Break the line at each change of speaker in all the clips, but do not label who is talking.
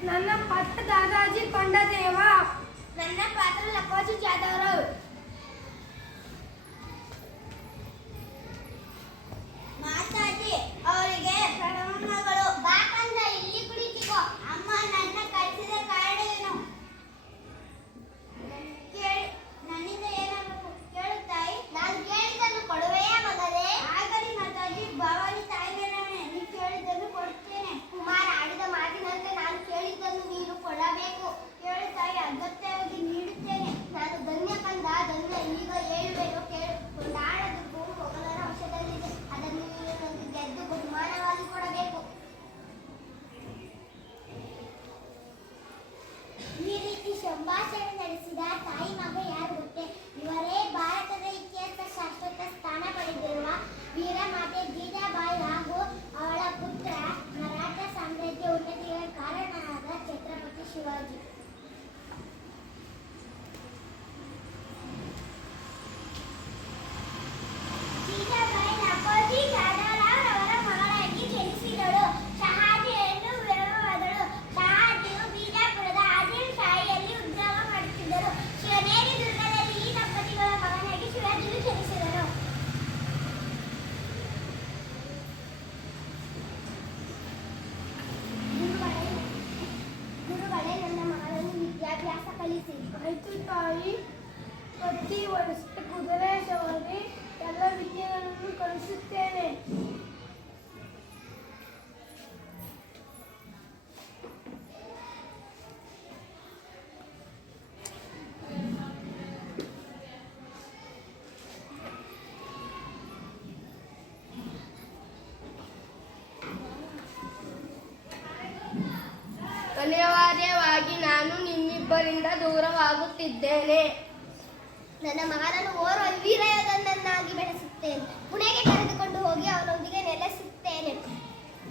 ನನಗೆ
ನನ್ನ ಪಾತ್ರ ದಾದಾಜಿ ಕೊಂಡದೇವ
ನನ್ನ ಪಾತ್ರ ಲಕ್ಕೋಜಿ ಜಾದವರಾವ್ ಸಂಭಾಷಣೆ ನಡೆಸಿದ ತಾಯಿ ಮಗ ಕಲಿಸಿ
ಆಯ್ತು ತಾಯಿ ಪ್ರತಿ ವರ್ಷ ಕುದುರೆ ಸವಾರಿ ಎಲ್ಲ ವಿದ್ಯೆಗಳನ್ನು ಕಲಿಸುತ್ತೇನೆ
ಅನಿವಾರ್ಯವಾಗಿ ನಾನು ನಿಮ್ಮಿಬ್ಬರಿಂದ ದೂರವಾಗುತ್ತಿದ್ದೇನೆ.
ನನ್ನ ಮಗನನ್ನು ಓರ್ವ ವೀರಯೋಧನನ್ನಾಗಿ ಬೆಳೆಸುತ್ತೇನೆ. ಪುಣೆಗೆ ಕರೆದುಕೊಂಡು ಹೋಗಿ ಅವನೊಂದಿಗೆ ನೆಲೆಸುತ್ತೇನೆ.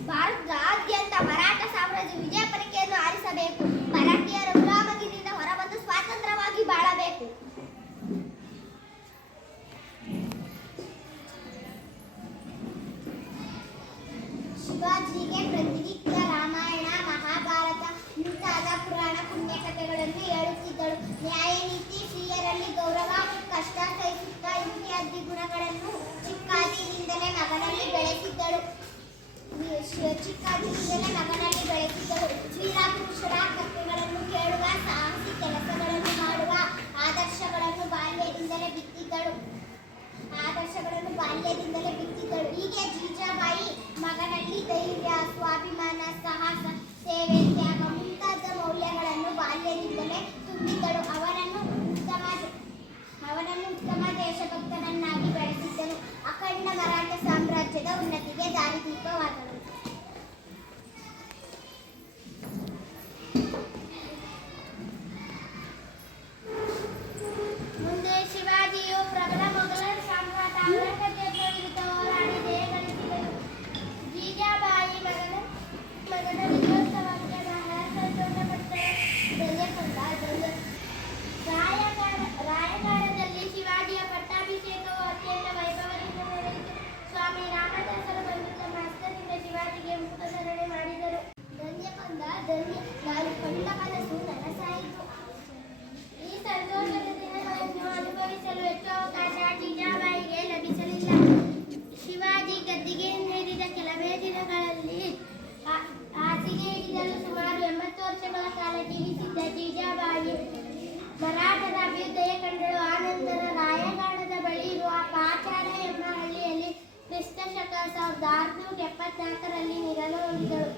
ಭಾರತದಾದ್ಯಂತ ಮರಾಠ ಸಾಮ್ರಾಜ್ಯ ವಿಜಯ ಪರೀಕ್ಷೆಯನ್ನು ಆರಿಸಬೇಕು. ಮರಾಠಿಯರ ಗುಲಾಮಗಿರಿಯಿಂದ ಹೊರಬಂದು ಸ್ವಾತಂತ್ರ್ಯವಾಗಿ ಬಾಳಬೇಕು. ಶಿವಾಜಿಗೆ ಹೇಳುತ್ತಿದ್ದಳು ನ್ಯಾಯ ನೀತಿ ಸ್ತ್ರೀಯರಲ್ಲಿ ಗೌರವ, ಕಷ್ಟ ಸಹಿಸುತ್ತ ಇತ್ಯಾದಿ ಗುಣಗಳನ್ನು ಚಿಕ್ಕಾದಿಯಿಂದಲೇ ಮಗನಲ್ಲಿ ಬೆಳೆಸಿದ್ದಳು. ಚಿಕ್ಕಾದಿಯಿಂದಲೇ ಮಗನಲ್ಲಿ ಬೆಳೆಸಿದ್ದಳು. ಶ್ರೀರಾಮಕೃಷ್ಣರ ಕಥೆಗಳನ್ನು ಕೇಳುವ, ಸಾಹಸಿ ಕೆಲಸಗಳನ್ನು ಮಾಡುವ, ಆದರ್ಶಗಳನ್ನು ಬಾಲ್ಯದಿಂದಲೇ ಬಿತ್ತಿದ್ದಳು. ಆದರ್ಶಗಳನ್ನು ಬಾಲ್ಯದಿಂದಲೇ ಬಿತ್ತಿದ್ದಳು. ಹೀಗೆ ಜೀಜಾಬಾಯಿ ಮಗನಲ್ಲಿ ಧೈರ್ಯ ಸ್ವಾಭಿಮಾನ ಸಾಹಸ ಅವನನ್ನು ಉತ್ತಮ ದೇಶಭಕ್ತನನ್ನಾಗಿ ಬೆಳೆಸಿದ್ದನು ಅಖಂಡ ಮರಾಠ ಸಾಮ್ರಾಜ್ಯದ ಉನ್ನತಿಗೆ ದಾರಿದೀಪವಾದಳು ಮುಂದೆ ಶಿವಾಜಿಯು ಪ್ರಬಲ ಮೊಘಲ ಸಾಮ್ರಾಟ ಔರಂಗಜೇಬನ ವಿರುದ್ಧ ಹೋರಾಡಿ ಜಯ ಗಳಿಸಿದನು ಜೀಜಾಬಾಯಿ ಮಗನ ಮಗನ ಸಾವಿರದ ಆರುನೂರ ಎಪ್ಪತ್ನಾಲ್ಕರಲ್ಲಿ ನಿಧನ ಹೊಂದಿದಳು